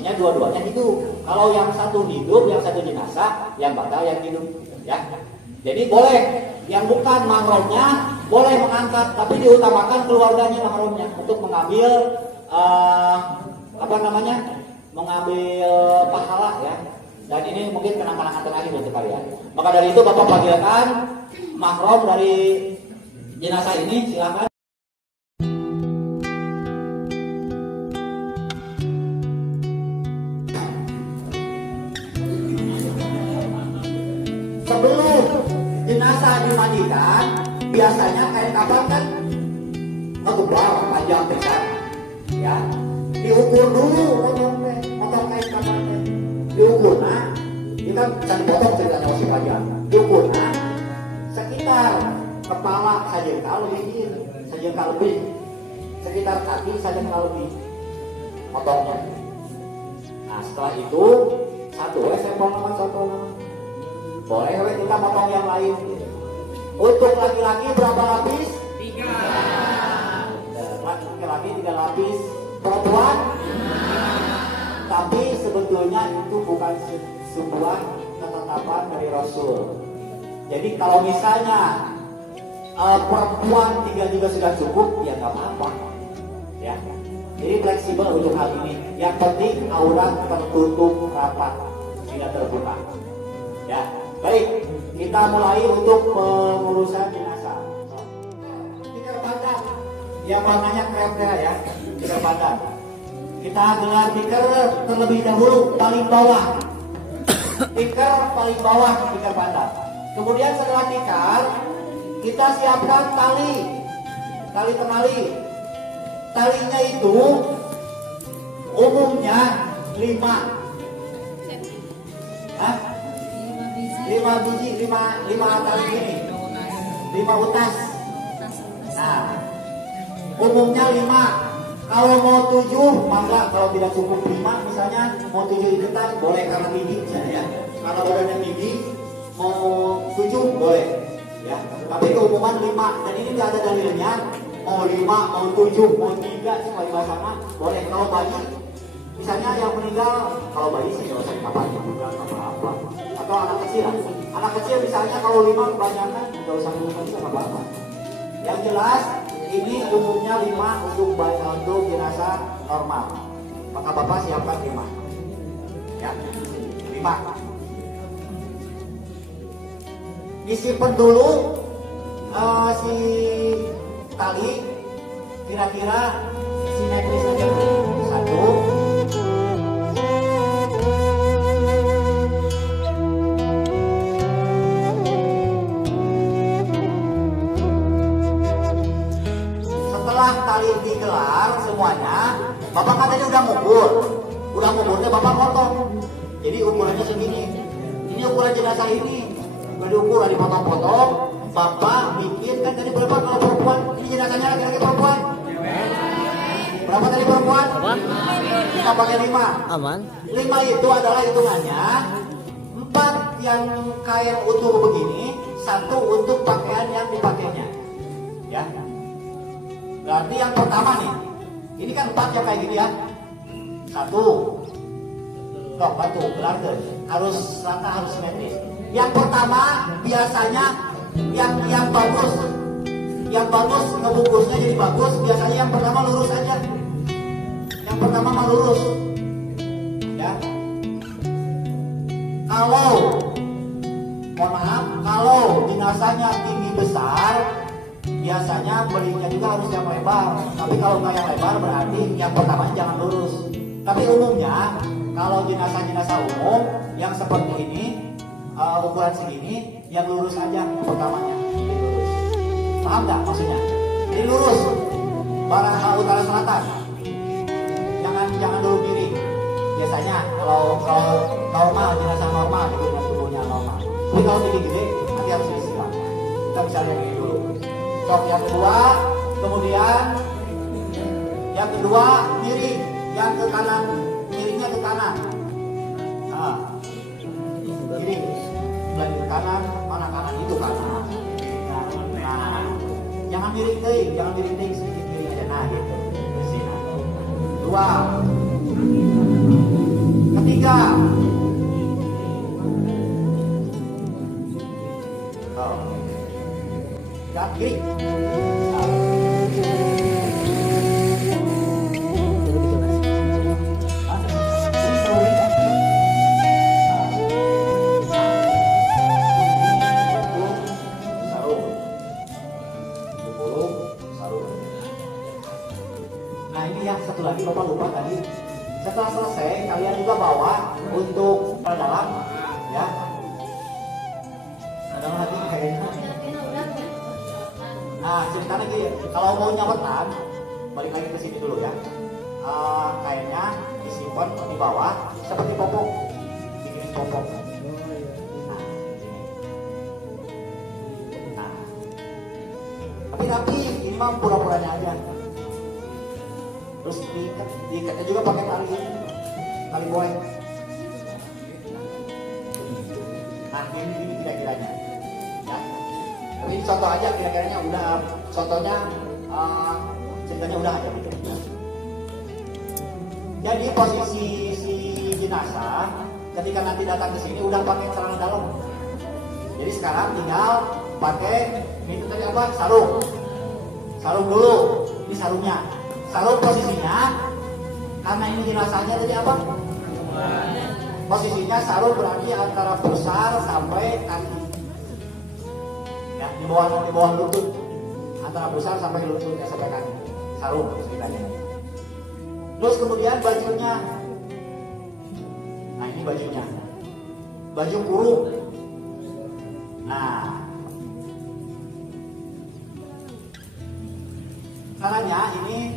kondisinya dua-duanya hidup. Kalau yang satu hidup, yang satu jenazah, yang batal yang hidup, ya. Jadi boleh yang bukan mahramnya boleh mengangkat, tapi diutamakan keluarganya mahramnya untuk mengambil mengambil pahala ya. Dan ini mungkin kenang-kenangan terakhir untuk kalian. Maka dari itu Bapak panggilkan mahram dari jenazah ini, silakan. Sebelum jenazah dimandikan, biasanya kain kafan kan ngebal panjang besar, ya. Diukur dulu potong kain kafan, diukur. Nah, ini kan bisa dipotong ceritanya masih panjang. Diukur, nah, sekitar kepala sajengkal lebih, sekitar kaki sajengkal lebih, potongnya. Nah, setelah itu satu boleh kita potong yang lain. Untuk laki-laki berapa lapis? 3. Laki-laki 3 lapis. Perempuan? 5. Tapi sebetulnya itu bukan sebuah ketetapan dari Rasul. Jadi kalau misalnya perempuan 3 juga sudah cukup, ya nggak apa-apa. Ya. Jadi fleksibel untuk hal ini. Yang penting aurat tertutup rapat, tidak terbuka. Ya. Baik, kita mulai untuk pengurusan jenazah. Tikar badan, yang warnanya krem ya, tikar badan. Kita gelar tikar terlebih dahulu paling bawah. Tikar paling bawah tikar badan. Kemudian setelah tikar, kita siapkan tali temali. Talinya itu umumnya 5. 5 biji, 5 tali ini, 5 utas. Nah, umumnya 5. Kalau mau 7, maka kalau tidak cukup 5, misalnya mau 7 ikutan boleh karena tinggi, ya. Karena badannya tinggi, mau 7 boleh, ya. Tapi keumuman 5, dan ini tidak ada dalilnya. Mau 5, mau 7, mau 3, semua di sana boleh. Kalau bayi, misalnya yang meninggal, kalau bayi sih nggak usah dikapain, apa-apa. Atau anak kecil misalnya kalau 5 kebanyakan nggak usah ngomong juga nggak apa-apa. Yang jelas ini umumnya 5 untuk jenazah normal. Maka Bapak siapkan 5, ya, 5. Disimpan dulu si tali, kira-kira simetris saja. 1. Tali digelar semuanya, Bapak katanya udah ngukurnya Bapak potong. Jadi ukurannya segini. Ini ukuran jenazah ini. Udah diukur, dipotong-potong. Bapak bikin kan tadi berapa kalau perempuan? Ini jenazahnya laki-laki perempuan? Berapa tadi perempuan? Kita pakai 5. Aman. 5 itu adalah hitungannya 4 yang kain utuh begini, 1 untuk pakaian yang dipakainya. Ya. Berarti yang pertama nih, ini kan 4 yang kayak gini ya. 1, bantu, berarti harus rata, harus simetris. Yang pertama biasanya yang bagus ngebungkusnya jadi bagus. Biasanya yang pertama lurus aja. Yang pertama mah lurus, ya. Kalau jenazahnya tinggi besar, biasanya belinya juga harus yang lebar. Tapi kalau nggak yang lebar berarti yang pertama jangan lurus. Tapi umumnya kalau jenazah umum yang seperti ini, ukuran segini, yang lurus aja pertamanya. Paham nggak maksudnya? Jadi lurus, barat utara selatan. Jangan dulu kiri. Biasanya kalau normal, jenazah normal dengan tubuhnya normal. Tapi kalau gede-gede nanti harus disilang. Kita bisa lihat ini dulu. Yang kedua, kemudian yang kedua miring, yang ke kanan, miringnya ke kanan. Nah, miring, lagi ke kanan, mana kanan itu kanan. Nah, jangan miring deh, sedikit miring aja. Nah, gitu. Ke sini. 2. setelah selesai kalian juga bawa untuk ke dalam, ya. Ada lagi kayaknya. Nah, cerita lagi, kalau mau nyawetan, balik lagi ke sini dulu ya. Kainnya disimpan di bawah seperti popok, bikin popok. Nah, tapi rapi, ini mah pura-puranya aja. Terus diikatnya juga pakai tali boy. Nah, ini kira-kiranya, ya. Tapi contoh aja kira-kiranya udah, contohnya ceritanya udah aja gitu. Jadi posisi si jenazah ketika nanti datang ke sini udah pakai celana dalam. Jadi sekarang tinggal pakai itu tadi apa? Sarung. Sarung dulu. Ini sarungnya. Sarung posisinya karena ini jenazahnya tadi apa? Posisinya sarung berarti antara pusar sampai kaki. Ya, di bawah lutut. Antara pusar sampai lututnya sampai kaki. Sarung ceritanya. Terus kemudian bajunya, nah ini bajunya, baju kurung. Nah, caranya ini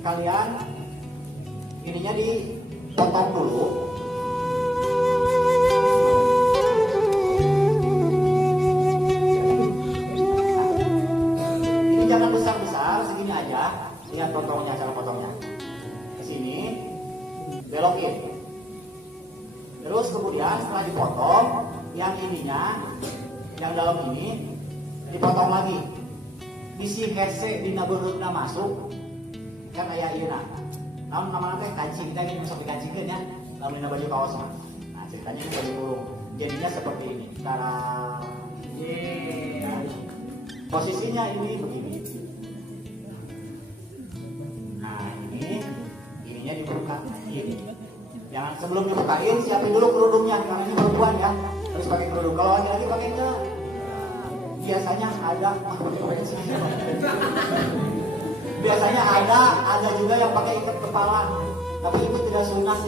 kalian ininya dipotong dulu. Nah, ini jangan besar-besar, segini aja. Lihat potongnya, cara potongnya. Sini belokin, terus kemudian setelah dipotong yang ininya, yang dalam ini dipotong lagi, isi hese di naburutna masuk kan kayak iya nah nama teh kancing, kita ingin masuk di kancingkan ya, lalu baju kaos. Nah ceritanya ini baju kurung, jadinya seperti ini cara posisinya ini begini. Dibuka ini. Jangan sebelum dibukain siapin dulu kerudungnya karena ini perempuan ya, terus pakai kerudung. Kalau laki-laki pakai enggak, biasanya ada biasanya ada juga yang pakai ikat kepala, tapi itu tidak sunnah,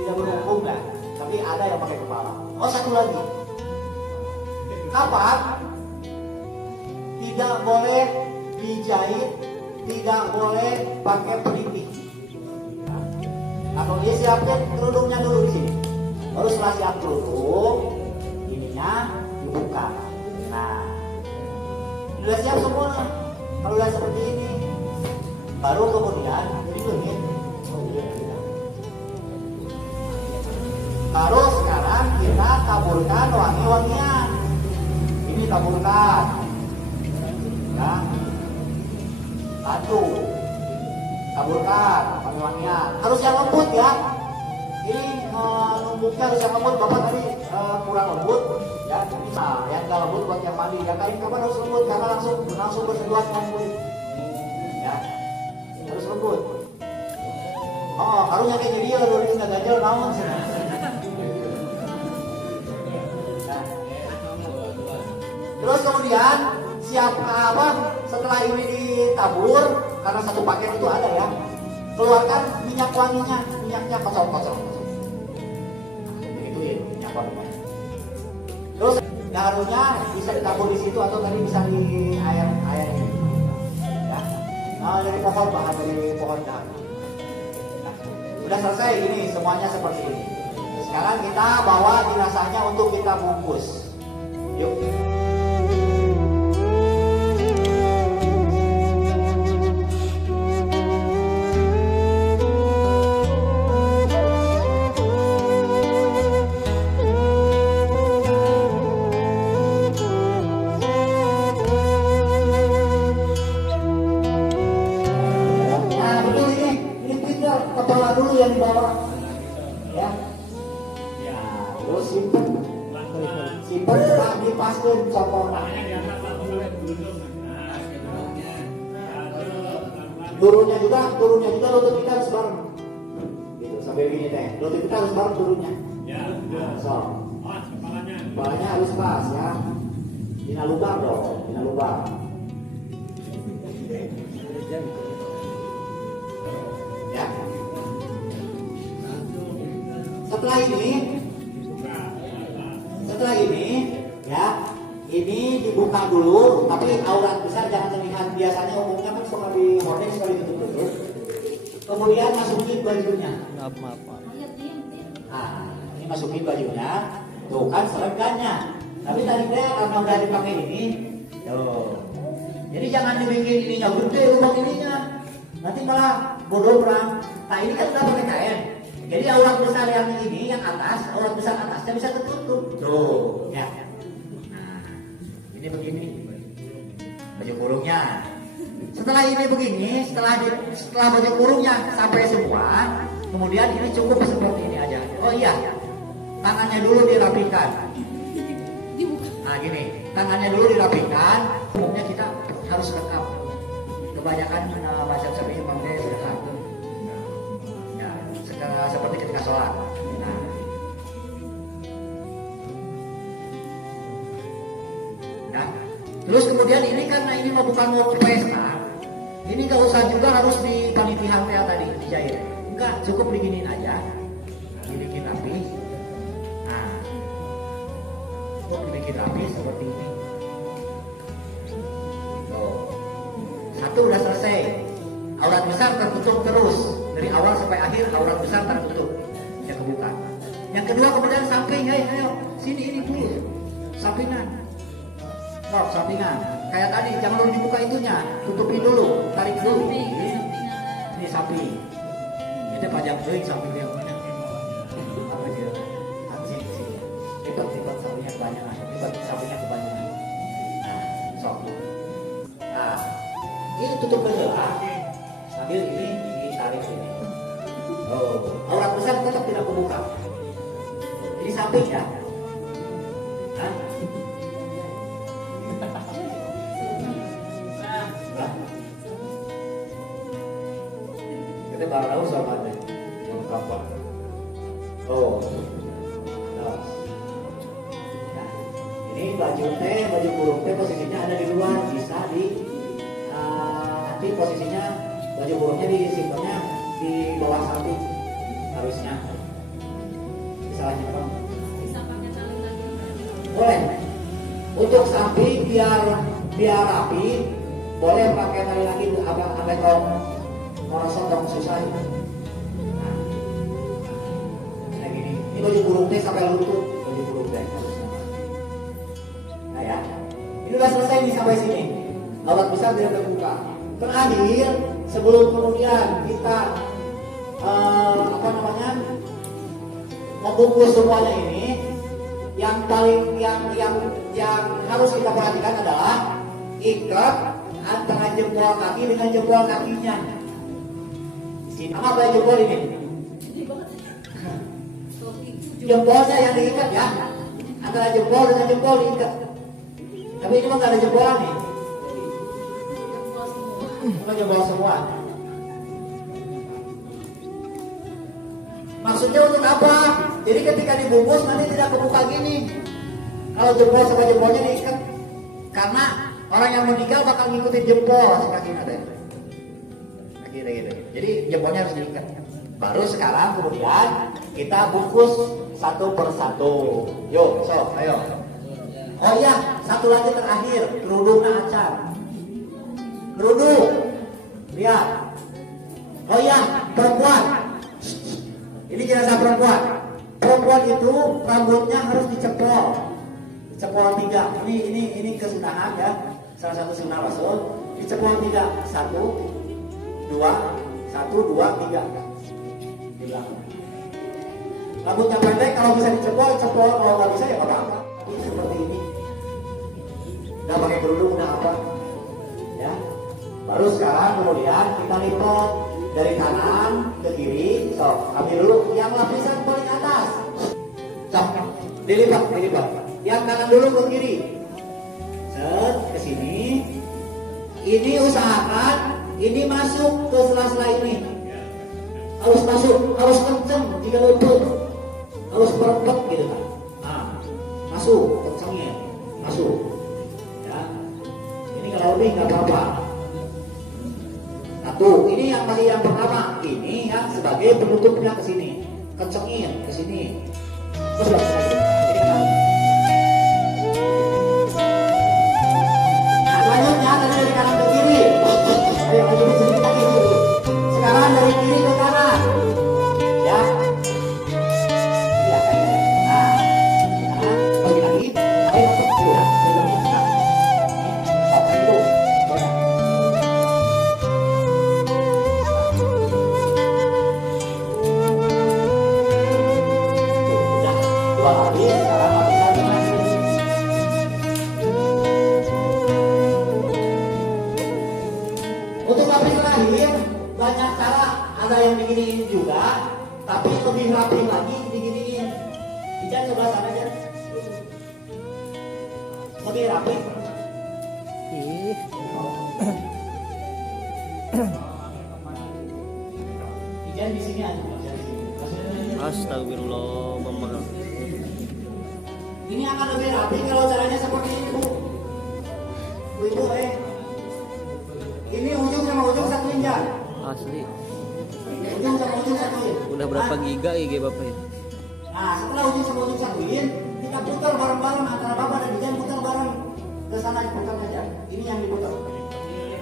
tidak berhukum ya, tapi ada yang pakai kepala. Oh satu lagi, kapan tidak boleh dijahit, tidak boleh pakai pelipis. Atau dia siapin kerudungnya dulu di sini. Baru setelah siap kerudung, ininya dibuka. Nah, udah siap semua. Kalau udah seperti ini, baru kemudian ini. Baru sekarang kita taburkan wangi-wangian. Ini taburkan, ya. Satu. Taburkan wangi-wangian, harus yang lembut ya. Ini numbuknya harus yang lembut. Bapak tadi kurang lembut ya. Nah, yang nggak lembut buat yang mandi. Yang kain kapan harus lembut karena langsung bersentuhan dengan kulit. Ya, harus lembut. Oh, karunya kayak jadi ya, dulu nggak ganjel naon. Nah. Terus kemudian apa? Setelah ini ditabur, karena satu paket itu ada ya, keluarkan minyak wanginya, minyaknya kocok. Itu ya minyak wanginya. Terus darunya bisa ditabur di situ atau tadi bisa di air ini. Ya. Nah, dari pohon, bahan dari pohon daru. Nah, udah selesai ini semuanya seperti ini. Sekarang kita bawa jenazahnya untuk kita bungkus. Yuk. Kepala dulu yang dibawa, ya. Ya, terus simpen dipaskan copot. Turunnya juga lutut kita harus bareng. Gitu, sampai begini teh, lutut kita harus bareng turunnya. Ya. So, kepalanya harus pas ya. Dina lubang dong, dina lubang. Ya. setelah ini ya, ini dibuka dulu, tapi aurat besar jangan terlihat. Biasanya umumnya kan suka di hordeng, suka ditutup dulu. Kemudian masukin bajunya. Nah, ini masukin bajunya. Tuh kan seraganya. Tapi tadi karena udah dipakai ini, tuh. Jadi jangan dibikin ininya gede lubang ininya. Nanti malah bodoh perang. Nah ini kan udah pakai kain. Jadi aurat besar yang ini, yang atas, aurat besar atasnya bisa tertutup. Tuh, ya. Nah, ini begini. Baju kurungnya. Setelah ini begini, setelah baju kurungnya sampai semua, kemudian ini cukup seperti ini aja. Oh iya, tangannya dulu dirapikan. Nah gini, tangannya dulu dirapikan. Umumnya kita harus rekam. Kebanyakan masyarakat seperti memakai rekam. Ya, seperti ketika sholat. Nah. Ya. Terus kemudian ini karena ini bukan mau pesta, ini gak usah juga harus di panitia kayak tadi dijahit. Enggak, cukup diginiin aja, dibikin rapi. Nah, cukup dibikin rapi seperti ini. Tuh. Satu udah selesai. Aurat besar tertutup terus dari awal sampai akhir, aurat besar tertutup, yang kebuka. Yang kedua kemudian samping, ayo sini ini dulu, sampingan. Stop, sampingan. Kayak tadi, jangan dulu dibuka itunya, tutupi dulu, tarik dulu. Ini samping. Ini panjang dulu sampingnya. Apa aja? Sini. Lipat sampingnya kebanyakan. Lipat sampingnya kebanyakan. Nah, sok. Nah, ini tutup dulu. Sambil ini ditarik sini. Oh, aurat besar tetap tidak kebuka. Ini samping ya. Nah. Kita baru tahu soalnya apa. Oh, nah. Ini baju kurung teh posisinya ada di luar, bisa nanti posisinya baju kurungnya disimpannya di bawah samping harusnya. Misalnya apa? Boleh. Untuk samping biar rapi, boleh pakai tali lagi sampai tong merosot tong susah. Nah, kayak gini. Ini baju kurung teh sampai lutut, baju kurung teh. Nah ya, ini udah selesai nih sampai sini. Aurat besar tidak terbuka. Terakhir, sebelum kemudian kita membungkus semuanya ini, yang harus kita perhatikan adalah ikat antara jempol kaki dengan jempol kakinya. Apa jempol ini? Jempolnya yang diikat ya, antara jempol dengan jempol diikat. Tapi ini mah nggak ada jempolan nih. Bukan jempol semua. Maksudnya untuk apa? Jadi ketika dibungkus nanti tidak kebuka gini. Kalau jempol sama jempolnya diikat. Karena orang yang meninggal bakal ngikutin jempol kakinya teh. Gitu. Jadi jempolnya harus diikat. Baru sekarang kemudian kita bungkus satu persatu. Yuk, ayo. Oh iya, satu lagi terakhir, kerudungnya acar. Kerudung. Lihat. Oh iya, perempuan. Ini jenazah perempuan. Perempuan itu rambutnya harus dicepol. Cepol 3. Ini kesunahan ya. Salah satu sunnah Rasul. Dicepol 3. 1 2 3. Di belakang. Rambutnya pendek kalau bisa dicepol, kalau nggak bisa ya nggak apa-apa. Ini seperti ini. Udah pakai kerudung, udah apa? Ya. Baru sekarang kemudian kita lipat dari kanan ke kiri. Ambil dulu yang lapisan paling atas. Dilipat. Yang kanan dulu ke kiri. Set ke sini. Ini usahakan ini masuk ke sela-sela ini. Harus masuk, harus kenceng jika lutut. Harus berempet gitu kan. Nah, masuk kencengnya, masuk. Ya. Ini kalau lebih nggak apa-apa. Satu, ini yang masih yang pertama, ini yang sebagai penutupnya ke sini. kencengin ke sini. Sebelah sini. Nah, selanjutnya dari kanan ke kiri. Ayo lanjut sedikit lagi dulu. Sekarang dari kiri ke kanan. Ya. Iya kayaknya. Nah, bagi lagi. Ayo masuk ya. Untuk lapis terakhir banyak cara, ada yang diginiin juga, tapi lebih rapi lagi diginiin. Ijan sebelah sana aja, lebih rapi. Ijan di sini aja, Astagfirullah, mama. Ini akan lebih rapi kalau caranya seperti ini, Bu. Bu, ini ujung sama ujung satuin ya. Asli. Ujung sama ujung satuin. Udah berapa giga IG Bapak ya? Nah, setelah ujung sama ujung satuin, kita putar bareng-bareng antara Bapak dan Ijan, putar bareng ke sana, putar aja. Ini yang diputar.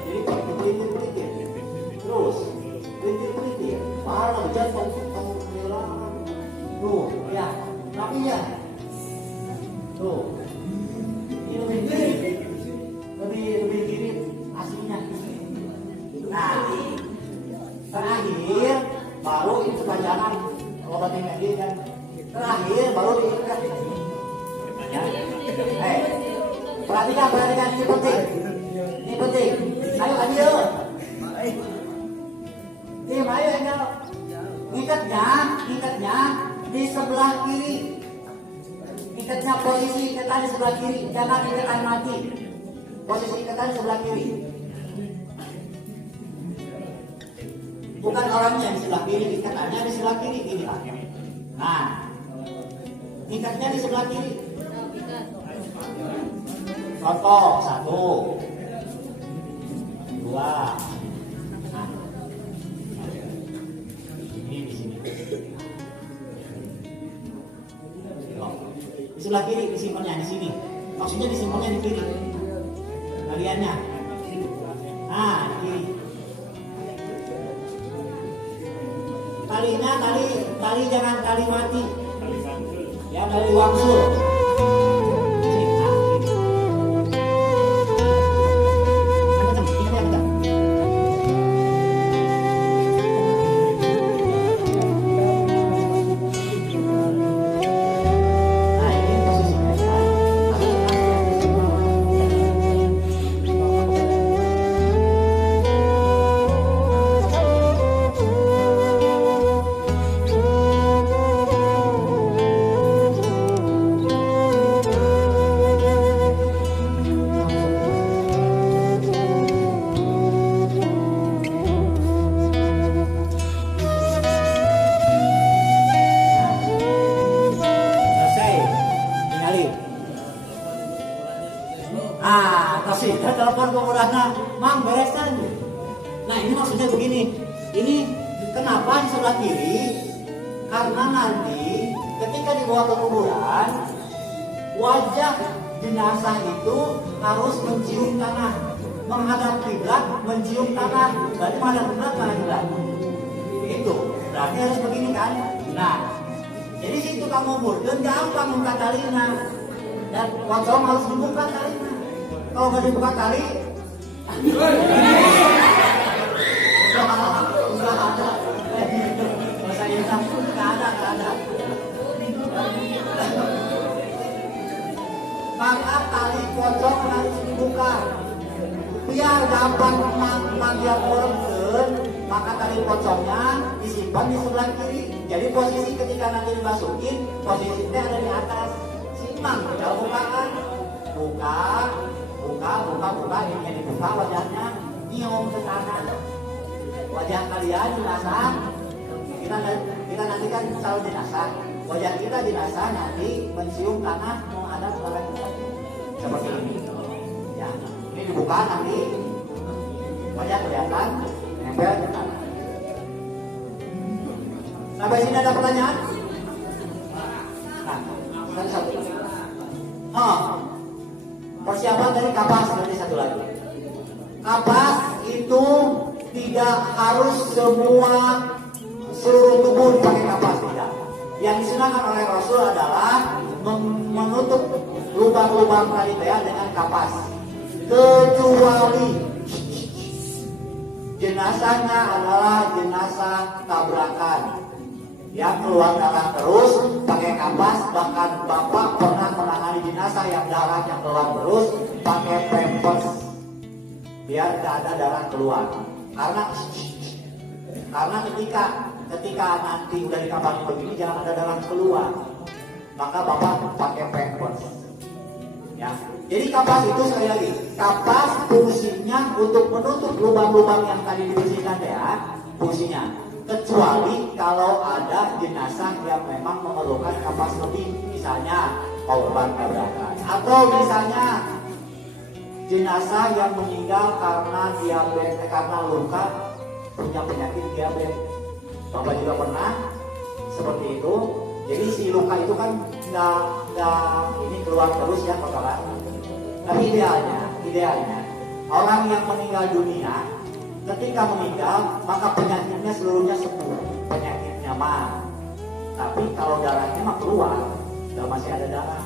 Jadi pelintir-pelintir. Terus pelintir-pelintir. Parah, Ijan kamu bilang. Tuh, ya, rapi ya. Tuh, ini lebih kiri aslinya. Nah, terakhir baru ini sepanjangan obat ini kan. Terakhir baru diikat. Ya. Perhatikan ini penting. Ini penting. Ayo ambil. Tim, ayo ambil. Ikatnya di sebelah kiri. Ikatnya posisi ikatan di sebelah kiri, jangan ikatan mati. Posisi ikatan di sebelah kiri. Bukan orangnya di sebelah kiri, ikatannya di sebelah kiri gini lah. Nah, ikatnya di sebelah kiri. Contoh 1, 2. Ini di sini. Di sebelah kiri disimpannya di sini. Maksudnya disimpannya di kiri. Kaliannya. Nah, di kiri. Talinya tali jangan tali mati. Ya, tali wangsul. Telepon kemudahan, Mang beresan. Nah, ini maksudnya begini. Ini kenapa di sebelah kiri? Karena nanti ketika dibawa ke kuburan, wajah jenazah itu harus mencium tanah, menghadap kiblat, mencium tanah. Berarti menghadap kiblat, mana kiblat? Itu berarti harus begini kan? Nah, jadi situ kamu murden gampang buka talinya, dan pocong harus dibuka talinya. Kalau nggak dibuka tali, nggak ada. Bahasa Inggris nggak ada. Maka tali pocong harus dibuka. Biar gampang manggil orang, maka tali pocongnya disimpan di sebelah kiri. Jadi posisi ketika nanti dimasukin, posisinya ada di atas. Simpang, tidak bukaan. Buka, ini yang dibuka wajahnya, nyium ke kanan. Wajah kalian jenazah, kita nanti kan selalu jenazah. Wajah kita jenazah nanti mencium tanah menghadap ke arah kita. Seperti ini. Ya, ini dibuka nanti wajah kelihatan nempel ke tanah. Sampai sini ada pertanyaan? Nah, satu. Persiapan dari kapas nanti satu lagi. Kapas itu tidak harus seluruh tubuh dipakai kapas, tidak. Yang disunahkan oleh Rasul adalah menutup lubang-lubang tadi dengan kapas, kecuali jenazahnya adalah jenazah tabrakan yang keluar darah terus pakai kapas. Bahkan bapak pernah menangani jenazah yang darahnya keluar terus pakai pampers biar tidak ada darah keluar. Karena ketika nanti udah dikapani begini jangan ada darah keluar, maka bapak pakai pampers. Ya. Jadi kapas itu sekali lagi, kapas fungsinya untuk menutup lubang-lubang yang tadi dibersihkan fungsinya. Kecuali kalau ada jenazah yang memang memerlukan kapas lebih, misalnya korban tabrakan, atau misalnya jenazah yang meninggal karena diabetes, karena luka, punya penyakit diabetes. Bapak juga pernah seperti itu. Jadi si luka itu kan nggak ini keluar terus ya Bapak. Tapi idealnya orang yang meninggal dunia ketika meninggal maka penyakitnya seluruhnya sembuh, penyakitnya mah. Tapi kalau darahnya mah keluar, masih ada darah,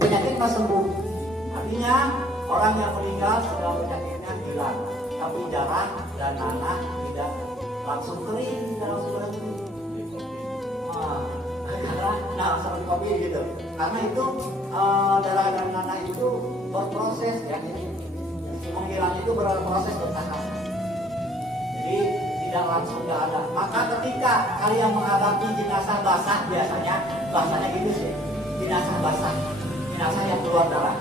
penyakit mah sembuh. Artinya orang yang meninggal segala penyakitnya hilang, tapi darah dan nanah tidak langsung kering, tidak langsung berhenti. Seperti kopi gitu. Karena itu darah dan nanah itu berproses ya. Menghilang itu berproses bertahap. Jadi tidak langsung nggak ada. Maka ketika kalian menghadapi jenazah basah, biasanya gitu sih. Jenazah basah, jenazah yang keluar darah.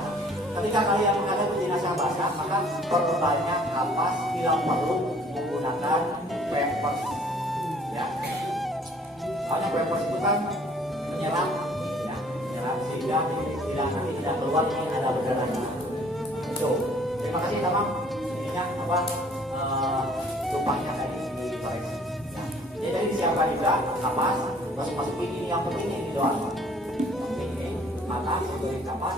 Ketika kalian menghadapi jenazah basah, maka perbanyak kapas, bila perlu menggunakan pampers. Ya. Soalnya pampers itu kan menyerap sehingga tidak keluar ada berdarah. Itu. Terima kasih teman. Ininya lupanya tadi dikoreksi. Ya. Jadi disiapkan juga kapas, masukin ini yang penting ini doang. Ini mata, kapas.